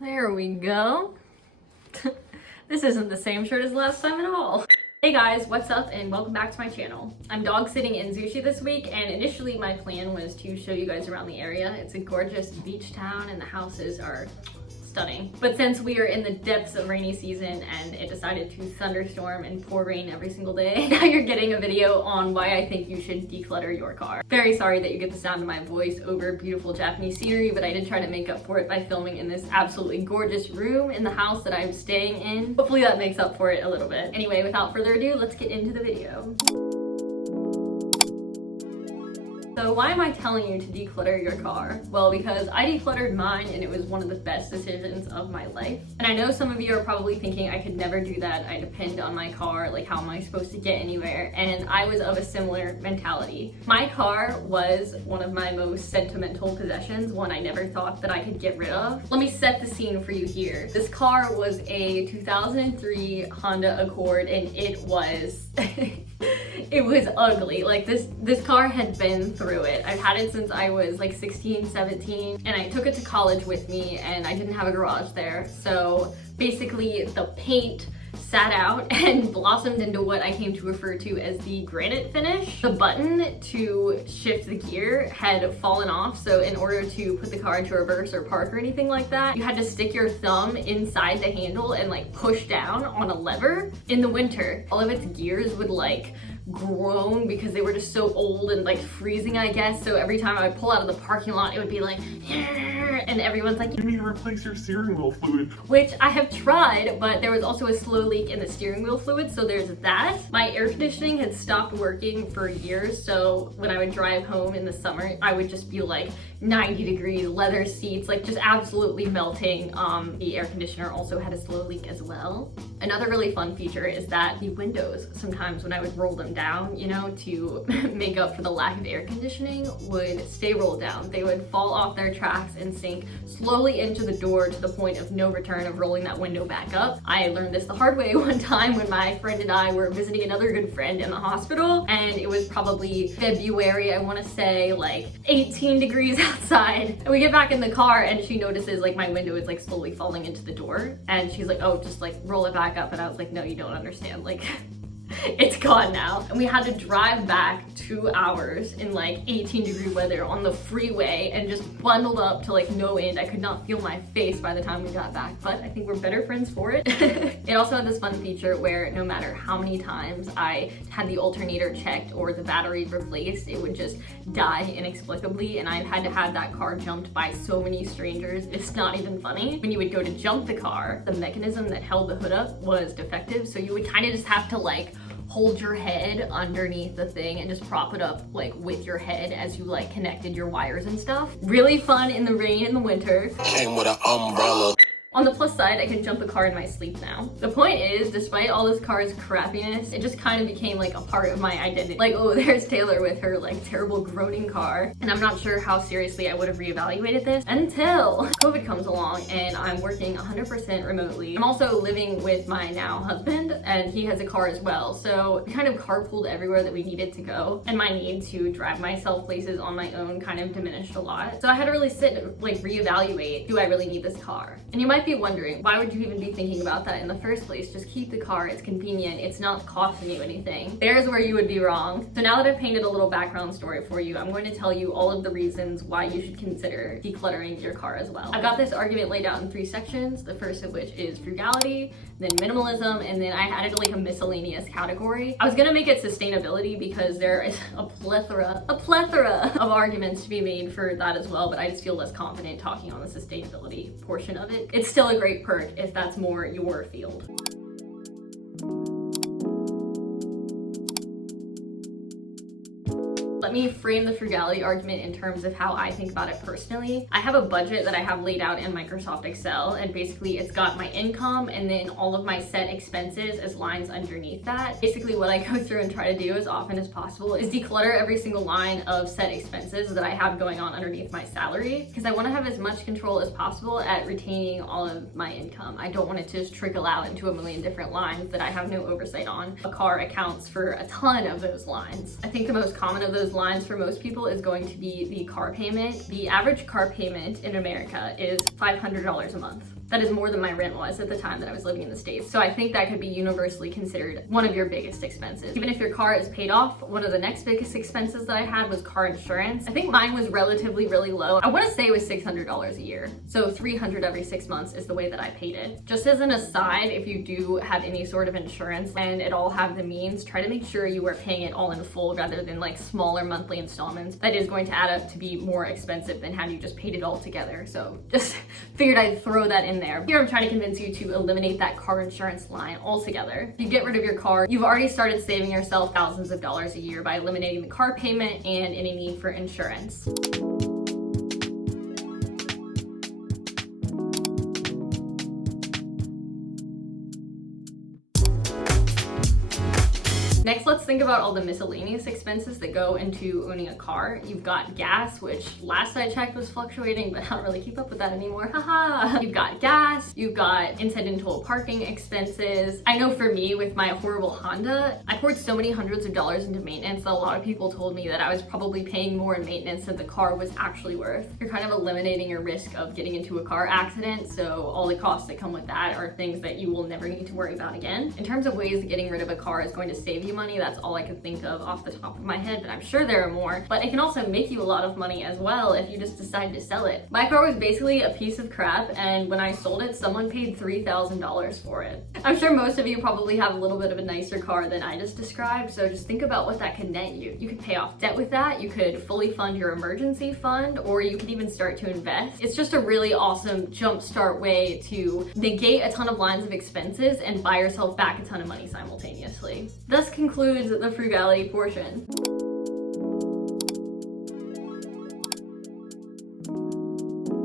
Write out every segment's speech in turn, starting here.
There we go. This isn't the same shirt as last time at all. Hey guys, what's up and welcome back to my channel. I'm dog sitting in Zushi this week, and initially my plan was to show you guys around the area. It's a gorgeous beach town and the houses are stunning. But since we are in the depths of rainy season and it decided to thunderstorm and pour rain every single day, now you're getting a video on why I think you should declutter your car. Very sorry that you get the sound of my voice over beautiful Japanese scenery, but I did try to make up for it by filming in this absolutely gorgeous room in the house that I'm staying in. Hopefully that makes up for it a little bit. Anyway, without further ado, let's get into the video. So why am I telling you to declutter your car? Well, because I decluttered mine and it was one of the best decisions of my life. And I know some of you are probably thinking I could never do that. I depend on my car, like how am I supposed to get anywhere? And I was of a similar mentality. My car was one of my most sentimental possessions, one I never thought that I could get rid of. Let me set the scene for you here. This car was a 2003 Honda Accord and it was it was ugly. Like this car had been through it. I've had it since I was like 16, 17, and I took it to college with me and I didn't have a garage there. So basically the paint sat out and blossomed into what I came to refer to as the granite finish. The button to shift the gear had fallen off, so in order to put the car into reverse or park or anything like that, you had to stick your thumb inside the handle and like push down on a lever. In the winter, all of its gears would like groan because they were just so old and like freezing, I guess. So every time I would pull out of the parking lot, it would be like, and everyone's like, you need to replace your steering wheel fluid. Which I have tried, but there was also a slow leak in the steering wheel fluid, so there's that. My air conditioning had stopped working for years, so when I would drive home in the summer, I would just be like 90 degrees, leather seats, like just absolutely melting. The air conditioner also had a slow leak as well. Another really fun feature is that the windows, sometimes when I would roll them down, you know, to make up for the lack of air conditioning, would stay rolled down. They would fall off their tracks and sink slowly into the door to the point of no return of rolling that window back up. I learned this the hard way one time when my friend and I were visiting another good friend in the hospital, and it was probably February, I want to say, like 18 degrees outside. And we get back in the car and she notices like my window is like slowly falling into the door, and she's like, oh, just like roll it back up. And I was like, no, you don't understand, like it's gone now. And we had to drive back 2 hours in like 18-degree weather on the freeway and just bundled up to like no end. I could not feel my face by the time we got back, but I think we're better friends for it. It also had this fun feature where no matter how many times I had the alternator checked or the battery replaced, it would just die inexplicably, and I've had to have that car jumped by so many strangers. It's not even funny. When you would go to jump the car, the mechanism that held the hood up was defective, so you would kind of just have to like hold your head underneath the thing and just prop it up like with your head as you like connected your wires and stuff. Really fun in the rain in the winter. Came with an umbrella. On the plus side, I can jump the car in my sleep now. The point is, despite all this car's crappiness, it just kind of became like a part of my identity. Like, oh, there's Taylor with her like terrible groaning car. And I'm not sure how seriously I would have reevaluated this until COVID comes along and I'm working 100% remotely. I'm also living with my now husband and he has a car as well. So we kind of carpooled everywhere that we needed to go, and my need to drive myself places on my own kind of diminished a lot. So I had to really sit and like reevaluate, do I really need this car? And you might be wondering, why would you even be thinking about that in the first place? Just keep the car, it's convenient, it's not costing you anything. There's where you would be wrong. So now that I've painted a little background story for you, I'm going to tell you all of the reasons why you should consider decluttering your car as well. I've got this argument laid out in 3 sections, the first of which is frugality, then minimalism, and then I added like a miscellaneous category. I was gonna make it sustainability because there is a plethora of arguments to be made for that as well, but I just feel less confident talking on the sustainability portion of it. It's still a great perk if that's more your field. Let me frame the frugality argument in terms of how I think about it personally. I have a budget that I have laid out in Microsoft Excel, and basically it's got my income and then all of my set expenses as lines underneath that. Basically what I go through and try to do as often as possible is declutter every single line of set expenses that I have going on underneath my salary, because I want to have as much control as possible at retaining all of my income. I don't want it to just trickle out into a million different lines that I have no oversight on. A car accounts for a ton of those lines. I think the most common of those lines for most people is going to be the car payment. The average car payment in America is $500 a month. That is more than my rent was at the time that I was living in the States. So I think that could be universally considered one of your biggest expenses. Even if your car is paid off, one of the next biggest expenses that I had was car insurance. I think mine was relatively really low. I want to say it was $600 a year. So $300 every 6 months is the way that I paid it. Just as an aside, if you do have any sort of insurance and at all have the means, try to make sure you are paying it all in full rather than like smaller monthly installments. That is going to add up to be more expensive than had you just paid it all together. So just figured I'd throw that in there. Here I'm trying to convince you to eliminate that car insurance line altogether. If you get rid of your car, you've already started saving yourself thousands of dollars a year by eliminating the car payment and any need for insurance. Next, let's think about all the miscellaneous expenses that go into owning a car. You've got gas, which last I checked was fluctuating, but I don't really keep up with that anymore. Haha. You've got gas, you've got incidental parking expenses. I know for me, with my horrible Honda, I poured so many hundreds of dollars into maintenance that a lot of people told me that I was probably paying more in maintenance than the car was actually worth. You're kind of eliminating your risk of getting into a car accident, so all the costs that come with that are things that you will never need to worry about again. In terms of ways that getting rid of a car is going to save you money, that's all I could think of off the top of my head, but I'm sure there are more. But it can also make you a lot of money as well if you just decide to sell it. My car was basically a piece of crap, and when I sold it, someone paid $3,000 for it. I'm sure most of you probably have a little bit of a nicer car than I just described, so just think about what that could net you. You could pay off debt with that, you could fully fund your emergency fund, or you could even start to invest. It's just a really awesome jumpstart way to negate a ton of lines of expenses and buy yourself back a ton of money simultaneously. Thus concludes the frugality portion.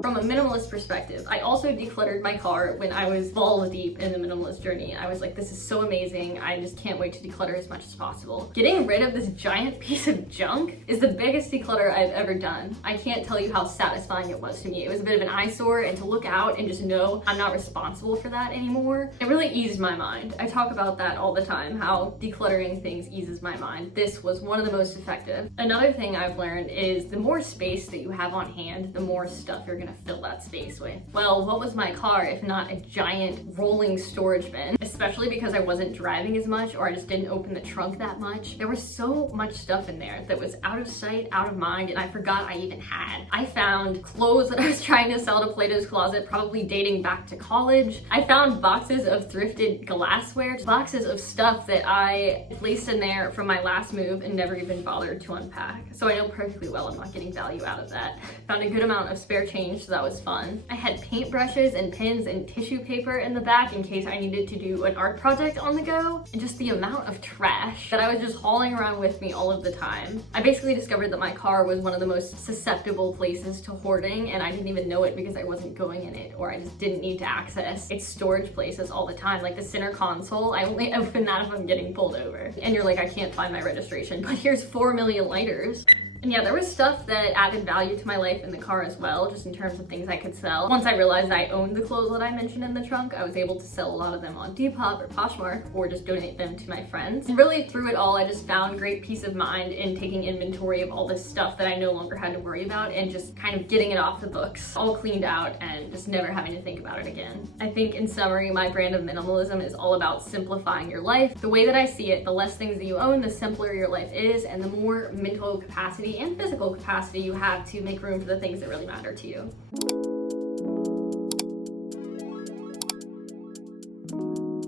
From a minimalist perspective, I also decluttered my car when I was balls deep in the minimalist journey. I was like, this is so amazing. I just can't wait to declutter as much as possible. Getting rid of this giant piece of junk is the biggest declutter I've ever done. I can't tell you how satisfying it was to me. It was a bit of an eyesore, and to look out and just know I'm not responsible for that anymore, it really eased my mind. I talk about that all the time, how decluttering things eases my mind. This was one of the most effective. Another thing I've learned is the more space that you have on hand, the more stuff you're gonna fill that space with. Well, what was my car if not a giant rolling storage bin? Especially because I wasn't driving as much, or I just didn't open the trunk that much. There was so much stuff in there that was out of sight, out of mind, and I forgot I even had. I found clothes that I was trying to sell to Plato's Closet, probably dating back to college. I found boxes of thrifted glassware, boxes of stuff that I placed in there from my last move and never even bothered to unpack. So I know perfectly well I'm not getting value out of that. Found a good amount of spare change, so that was fun. I had paintbrushes and pins and tissue paper in the back in case I needed to do an art project on the go, and just the amount of trash that I was just hauling around with me all of the time. I basically discovered that my car was one of the most susceptible places to hoarding, and I didn't even know it because I wasn't going in it, or I just didn't need to access its storage places all the time. Like the center console, I only open that if I'm getting pulled over. And you're like, I can't find my registration, but here's 4 million lighters. And yeah, there was stuff that added value to my life in the car as well, just in terms of things I could sell. Once I realized I owned the clothes that I mentioned in the trunk, I was able to sell a lot of them on Depop or Poshmark, or just donate them to my friends. And really through it all, I just found great peace of mind in taking inventory of all this stuff that I no longer had to worry about, and just kind of getting it off the books, all cleaned out, and just never having to think about it again. I think in summary, my brand of minimalism is all about simplifying your life. The way that I see it, the less things that you own, the simpler your life is, and the more mental capacity and physical capacity you have to make room for the things that really matter to you.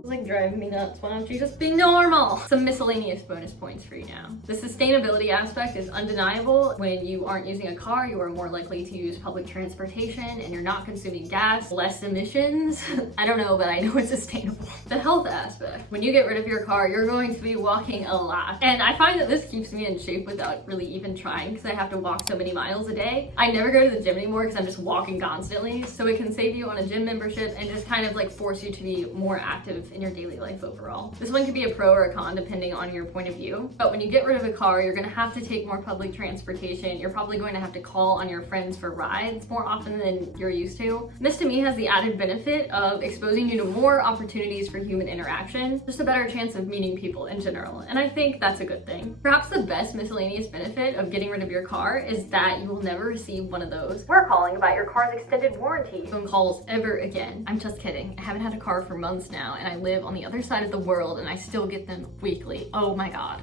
Like driving me nuts. Why don't you just be normal? Some miscellaneous bonus points for you now. The sustainability aspect is undeniable. When you aren't using a car, you are more likely to use public transportation, and you're not consuming gas, less emissions. I don't know, but I know it's sustainable. The health aspect. When you get rid of your car, you're going to be walking a lot. And I find that this keeps me in shape without really even trying, because I have to walk so many miles a day. I never go to the gym anymore because I'm just walking constantly. So it can save you on a gym membership and just kind of like force you to be more active in your daily life overall. This one could be a pro or a con depending on your point of view. But when you get rid of a car, you're gonna have to take more public transportation. You're probably going to have to call on your friends for rides more often than you're used to. This to me has the added benefit of exposing you to more opportunities for human interaction, just a better chance of meeting people in general. And I think that's a good thing. Perhaps the best miscellaneous benefit of getting rid of your car is that you will never receive one of those "we're calling about your car's extended warranty" phone calls ever again. I'm just kidding. I haven't had a car for months now, and I live on the other side of the world, and I still get them weekly. Oh my god.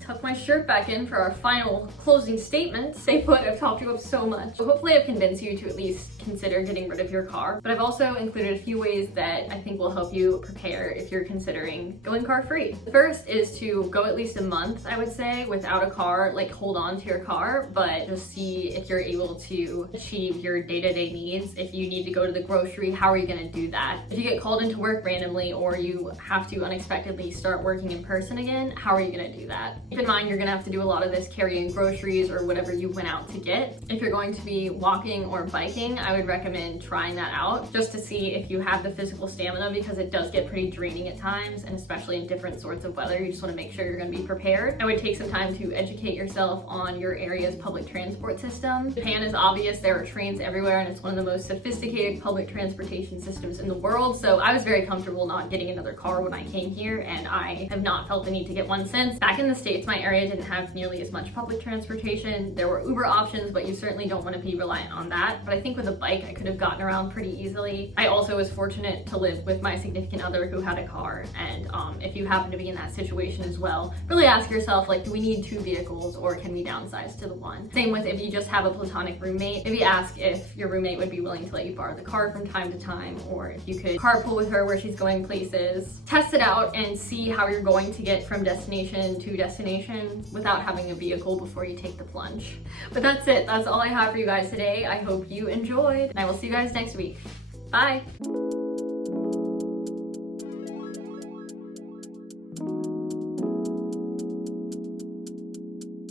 Tuck my shirt back in for our final closing statement. Stay put, I've talked you up so much. So hopefully I've convinced you to at least consider getting rid of your car, but I've also included a few ways that I think will help you prepare if you're considering going car free. The first is to go at least a month, I would say, without a car. Like, hold on to your car, but just see if you're able to achieve your day-to-day needs. If you need to go to the grocery, how are you gonna do that? If you get called into work randomly or you have to unexpectedly start working in person again, how are you gonna do that? Keep in mind, you're gonna have to do a lot of this carrying groceries or whatever you went out to get. If you're going to be walking or biking, I would recommend trying that out just to see if you have the physical stamina, because it does get pretty draining at times, and especially in different sorts of weather, you just wanna make sure you're gonna be prepared. I would take some time to educate yourself on your area's public transport system. Japan is obvious, there are trains everywhere, and it's one of the most sophisticated public transportation systems in the world, so I was very comfortable not getting another car when I came here, and I have not felt the need to get one since. Back in the States, my area didn't have nearly as much public transportation. There were Uber options, but you certainly don't want to be reliant on that. But I think with a bike, I could have gotten around pretty easily. I also was fortunate to live with my significant other who had a car, and if you happen to be in that situation as well, really ask yourself, like, do we need 2 vehicles or can we downsize to the 1? Same with if you just have a platonic roommate. Maybe ask if your roommate would be willing to let you borrow the car from time to time, or if you could carpool with her where she's going places. Test it out and see how you're going to get from destination to destination without having a vehicle before you take the plunge. But that's it. That's all I have for you guys today. I hope you enjoyed, and I will see you guys next week. Bye.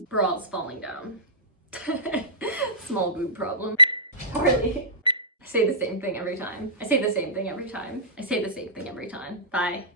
Bra's falling down. Small boob problem. Harley. I say the same thing every time. I say the same thing every time. I say the same thing every time. Bye.